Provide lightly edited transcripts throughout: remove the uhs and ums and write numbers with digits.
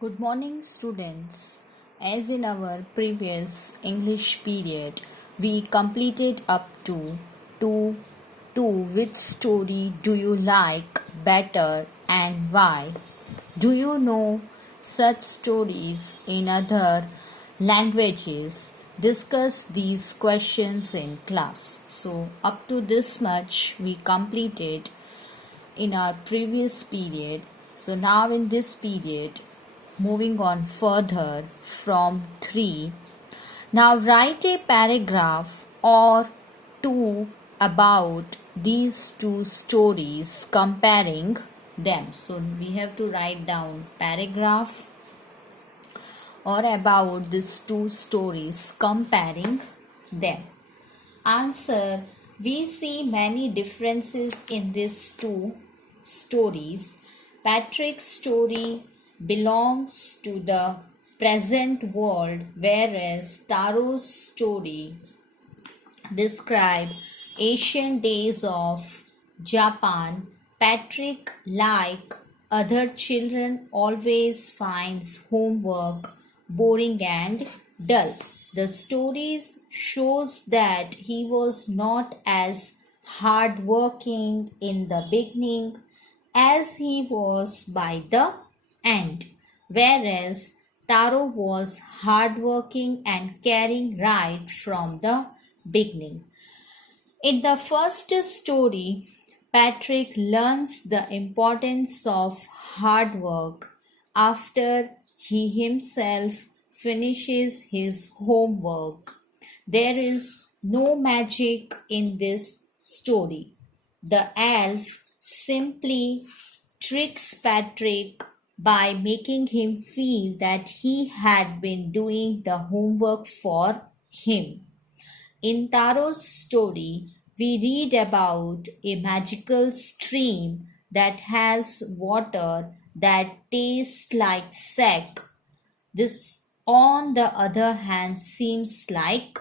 Good morning, students. As in our previous English period, we completed up to which story do you like better and why? Do you know such stories in other languages? Discuss these questions in class. So, up to this much we completed in our previous period. So now in this period, moving on further from 3. Now write a paragraph or two about these two stories, comparing them. So we have to write down paragraph or about these two stories, comparing them. Answer: we see many differences in these two stories. Patrick's story belongs to the present world, whereas Taro's story describes ancient days of Japan. Patrick, like other children, always finds homework boring and dull. The stories shows that he was not as hardworking in the beginning as he was by the end, whereas Taro was hardworking and caring right from the beginning. In the first story, Patrick learns the importance of hard work after he himself finishes his homework. There is no magic in this story. The elf simply tricks Patrick by making him feel that he had been doing the homework for him. In Taro's story, we read about a magical stream that has water that tastes like sack. This, on the other hand, seems like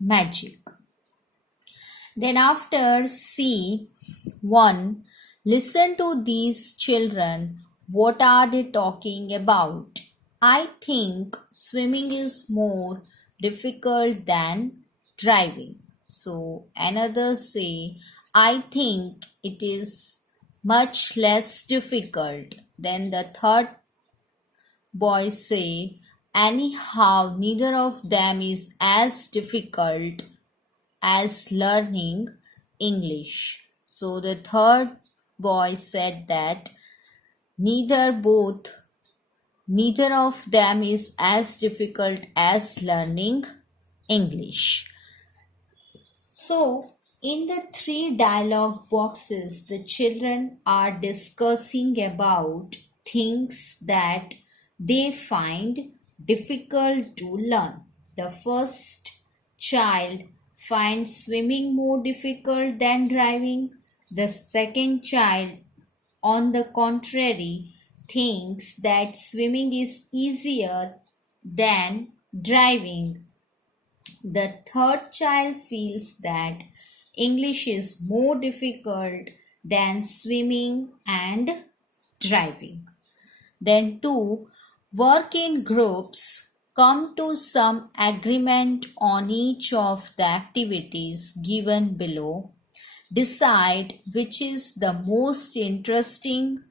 magic. Then after C1, listen to these children. What are they talking about? I think swimming is more difficult than driving. So another say, I think it is much less difficult. Then the third boy say, anyhow, neither of them is as difficult as learning English. So the third boy said that neither of them is as difficult as learning English. So in the 3 dialogue boxes, the children are discussing about things that they find difficult to learn. The first child finds swimming more difficult than driving. The second child, on the contrary, thinks that swimming is easier than driving. The third child feels that English is more difficult than swimming and driving. Then 2. Work in groups. Come to some agreement on each of the activities given below. Decide which is the most interesting,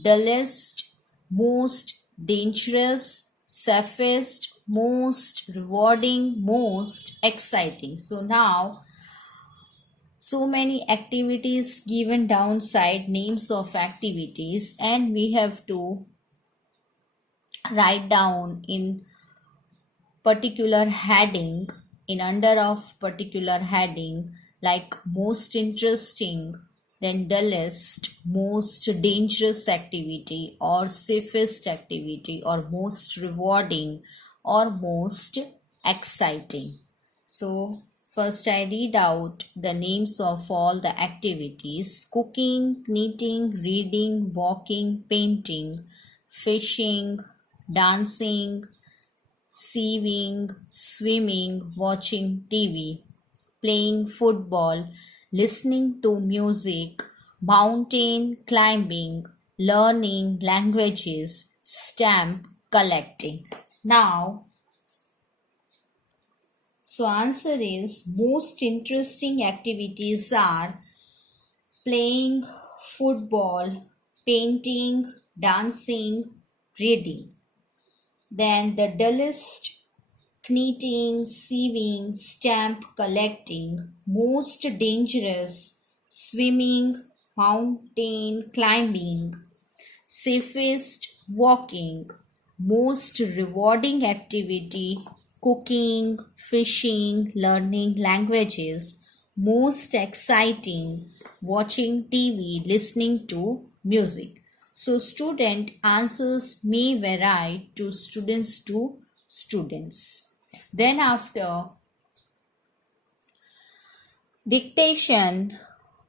dullest, most dangerous, safest, most rewarding, most exciting. So now, so many activities given downside, names of activities, and we have to write down in particular heading, in under of particular heading, like most interesting, then dullest, most dangerous activity, or safest activity, or most rewarding, or most exciting. So first I read out the names of all the activities: cooking, knitting, reading, walking, painting, fishing, dancing, sieving, swimming, watching TV, playing football, listening to music, mountain climbing, learning languages, stamp, collecting. Now, so answer is most interesting activities are playing football, painting, dancing, reading. Then the dullest knitting, sewing, stamp collecting, most dangerous swimming, mountain climbing, safest walking, most rewarding activity cooking, fishing, learning languages, most exciting watching TV, listening to music. So student answers may vary to students. Then after dictation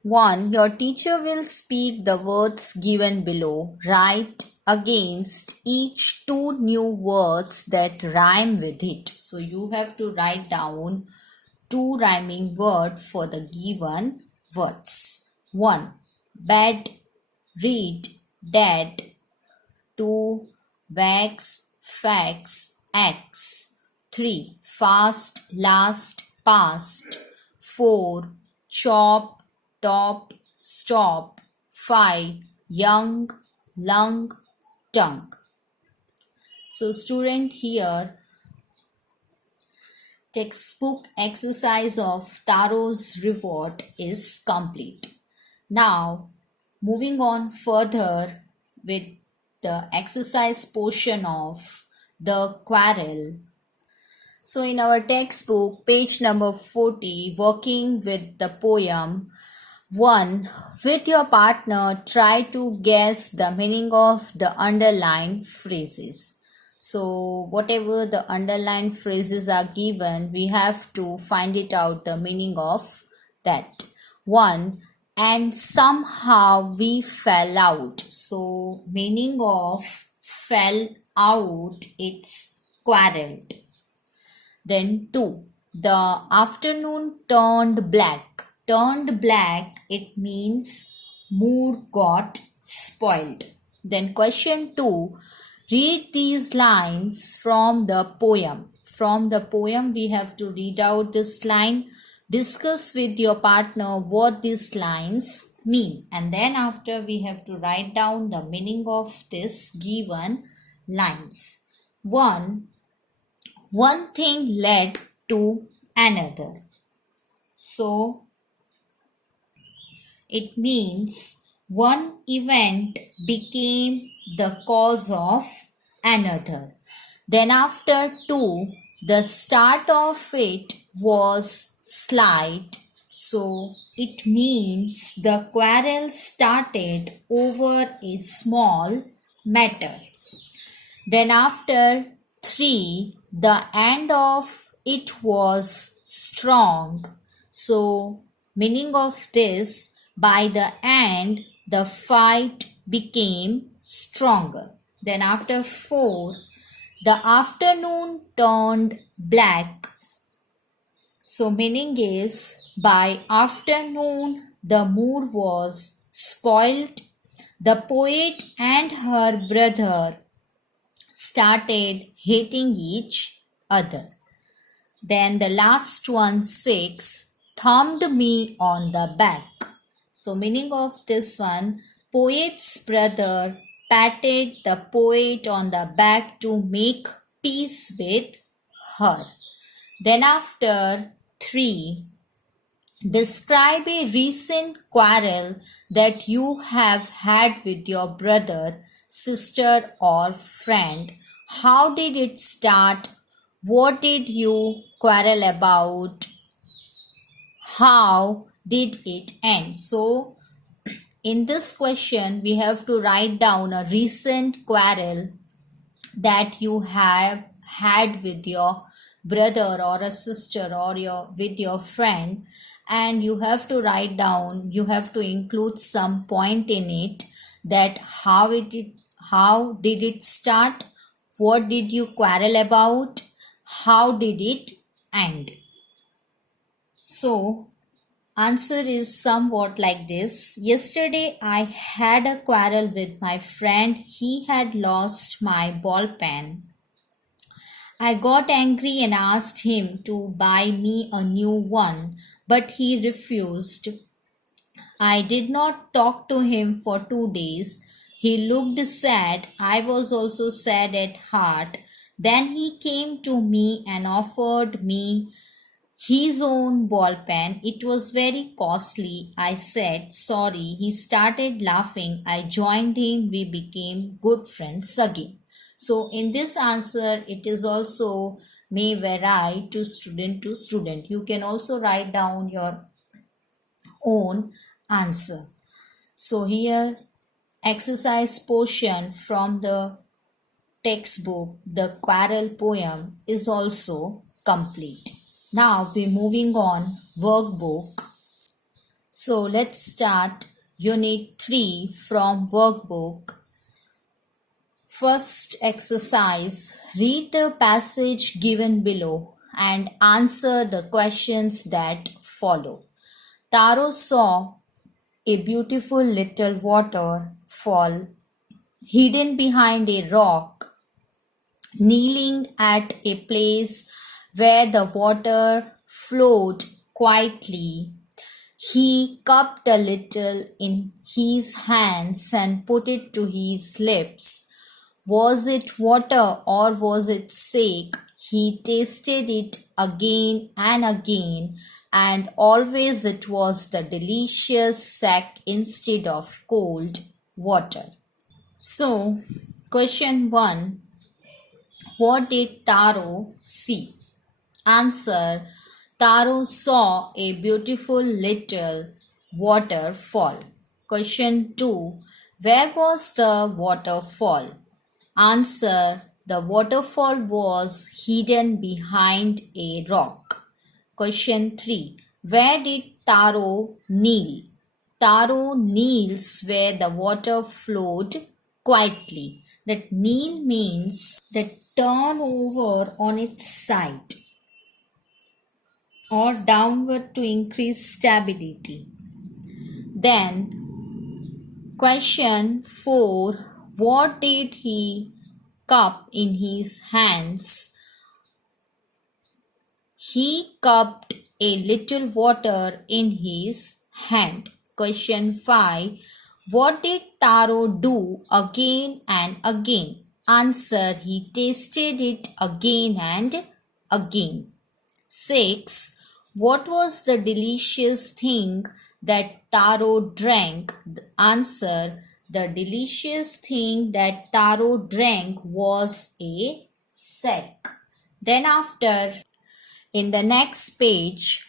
1. Your teacher will speak the words given below. Write against each 2 new words that rhyme with it. So you have to write down 2 rhyming words for the given words. 1. Bed, read, dead. 2. Wax, fax, X. 3. Fast, last, past. 4. Chop, top, stop. 5. Young, lung, tongue. So student, here textbook exercise of Taro's reward is complete. Now moving on further with the exercise portion of the Quarrel. So in our textbook, page number 40, working with the poem 1. With your partner, try to guess the meaning of the underlined phrases. So whatever the underlined phrases are given, we have to find it out the meaning of that. 1. And somehow we fell out. So meaning of fell out, it's quarreled. Then 2. The afternoon turned black. Turned black, it means mood got spoiled. Then question 2. Read these lines from the poem. From the poem, we have to read out this line. Discuss with your partner what these lines mean. And then after, we have to write down the meaning of this given lines. 1. One thing led to another. So, it means one event became the cause of another. Then after 2, the start of it was slight. So, it means the quarrel started over a small matter. Then after 3, the end of it was strong. So, meaning of this, by the end, the fight became stronger. Then after 4, the afternoon turned black. So, meaning is, by afternoon, the mood was spoiled. The poet and her brother started hating each other. Then the last one, 6, thumbed me on the back. So meaning of this one, poet's brother patted the poet on the back to make peace with her. Then after 3, describe a recent quarrel that you have had with your brother, sister, or friend. How did it start? What did you quarrel about? How did it end? So, in this question, we have to write down a recent quarrel that you have had with your brother or a sister or with your friend, and you have to write down, you have to include some point in it, that how did it start, what did you quarrel about, how did it end. So Answer is somewhat like this. Yesterday I had a quarrel with my friend. He had lost my ball pen. I got angry and asked him to buy me a new one, but he refused. I did not talk to him for 2 days. He looked sad. I was also sad at heart. Then he came to me and offered me his own ball pen. It was very costly. I said sorry. He started laughing. I joined him. We became good friends again. So in this answer, it is also may vary to student to student. You can also write down your own answer. So here exercise portion from the textbook, the Quarrel poem is also complete. Now we're moving on workbook. So let's start unit 3 from workbook. First exercise, read the passage given below and answer the questions that follow. Taro saw a beautiful little waterfall hidden behind a rock. Kneeling at a place where the water flowed quietly, he cupped a little in his hands and put it to his lips. Was it water or was it sake? He tasted it again and again, and always it was the delicious sake instead of cold water. So, question 1. What did Taro see? Answer. Taro saw a beautiful little waterfall. Question 2. Where was the waterfall? Answer. The waterfall was hidden behind a rock. Question 3. Where did Taro kneel? Taro kneels where the water flowed quietly. That kneel means that turn over on its side or downward to increase stability. Then question 4. What did he cup in his hands? He cupped a little water in his hand. Question 5. What did Taro do again and again? Answer. He tasted it again and again. 6. What was the delicious thing that Taro drank? The answer. The delicious thing that Taro drank was a sake. Then after, in the next page,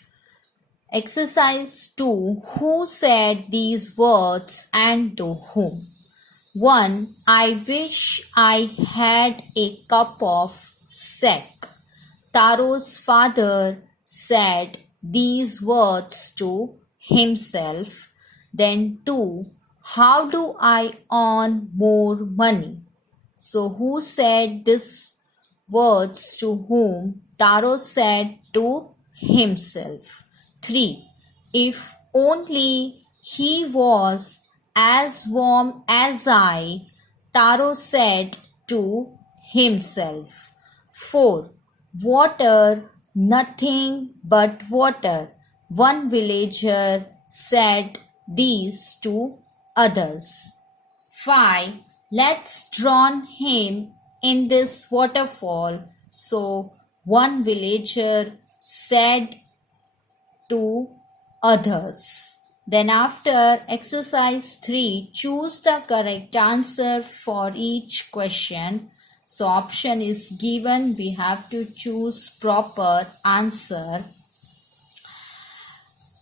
exercise 2. Who said these words and to whom? 1. I wish I had a cup of sake. Taro's father said these words to himself. Then 2. How do I earn more money? So who said these words to whom? Taro said to himself. 3. If only he was as warm as I, Taro said to himself. 4. Water, nothing but water. One villager said these to others. 5. Let's drown him in this waterfall. So one villager said to others. Then after exercise 3, choose the correct answer for each question. So option is given. We have to choose proper answer.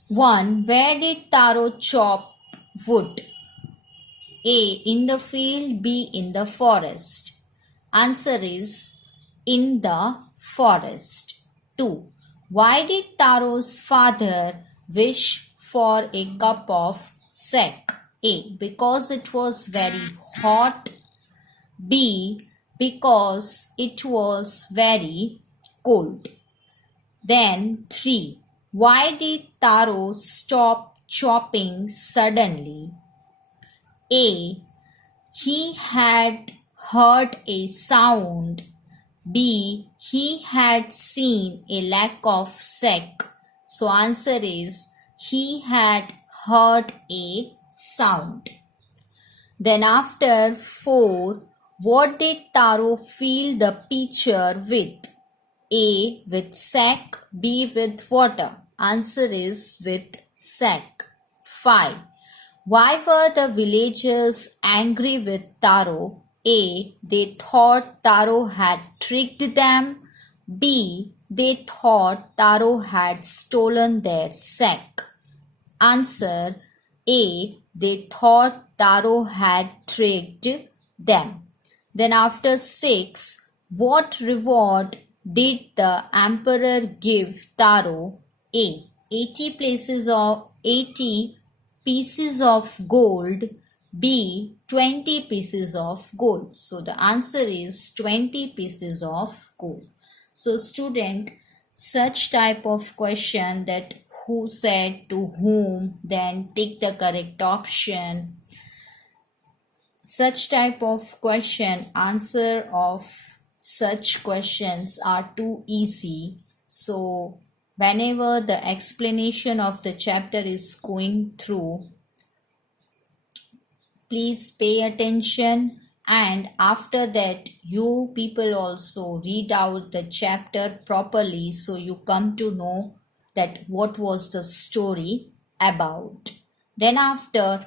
1. Where did Taro chop wood? A. In the field. B. In the forest. Answer is in the forest. 2. Why did Taro's father wish for a cup of sake? A. Because it was very hot. B. Because it was very cold. Then 3. Why did Taro stop chopping suddenly? A. He had heard a sound. B. He had seen a lack of sack. So answer is he had heard a sound. Then after 4, what did Taro fill the pitcher with? A. With sack. B. With water. Answer is with sack. 5. Why were the villagers angry with Taro? A. They thought Taro had tricked them. B. They thought Taro had stolen their sack. Answer A. They thought Taro had tricked them. Then after 6, what reward did the emperor give Taro? A. 80 pieces of gold. B. 20 pieces of gold. So the answer is 20 pieces of gold. So student, such type of question that who said to whom, then take the correct option. Such type of question, answer of such questions are too easy. So whenever the explanation of the chapter is going through, please pay attention, and after that you people also read out the chapter properly so you come to know that what was the story about. Then after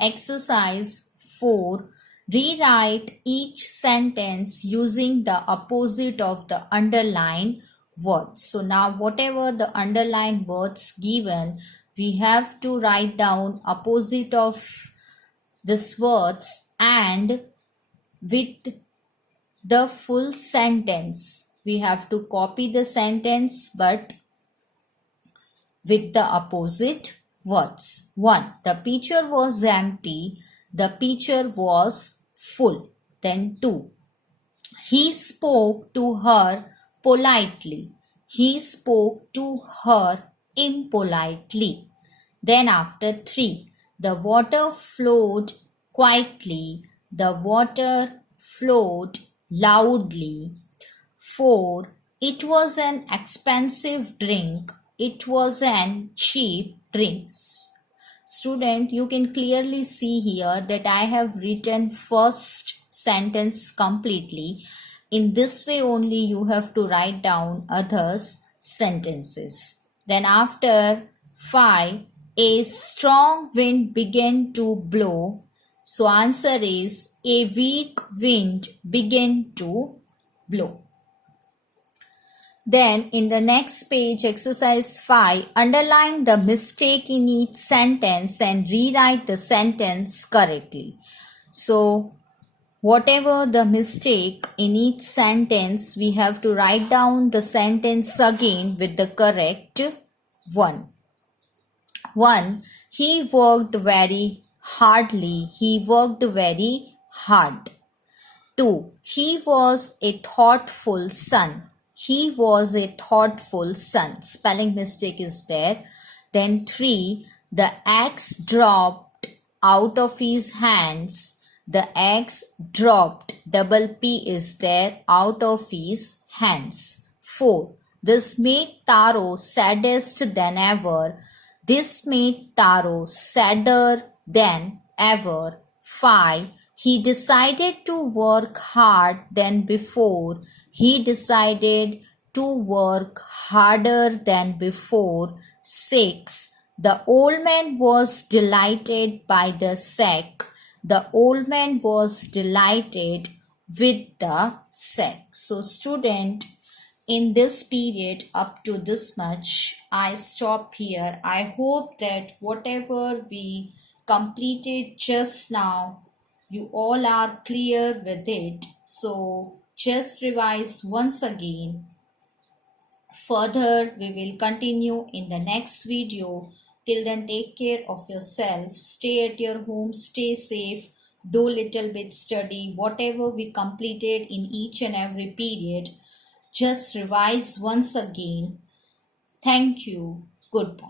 exercise 4, rewrite each sentence using the opposite of the underlined words. So now whatever the underlined words given, we have to write down opposite of these words and with the full sentence. We have to copy the sentence but with the opposite words. 1. The pitcher was empty. The pitcher was full. Then 2. He spoke to her politely. He spoke to her impolitely. Then after 3. The water flowed quietly. The water flowed loudly. 4. It was an expensive drink. It was an cheap drink. Student, you can clearly see here that I have written first sentence completely. In this way only you have to write down others sentences. Then after 5, a strong wind began to blow. So answer is a weak wind began to blow. Then in the next page, exercise 5, underline the mistake in each sentence and rewrite the sentence correctly. So whatever the mistake in each sentence, we have to write down the sentence again with the correct one. 1. He worked very hardly. He worked very hard. 2. He was a thoughtful son. He was a thoughtful son. Spelling mistake is there. Then 3. The axe dropped out of his hands. The axe dropped, double P is there, out of his hands. 4. This made Taro saddest than ever. This made Taro sadder than ever. 5. He decided to work hard than before. He decided to work harder than before. 6. The old man was delighted by the sack. The old man was delighted with the sack. So student, in this period up to this much, I stop here. I hope that whatever we completed just now, you all are clear with it. So just revise once again. Further, we will continue in the next video. Till then, take care of yourself. Stay at your home. Stay safe. Do little bit study. Whatever we completed in each and every period, just revise once again. Thank you. good point.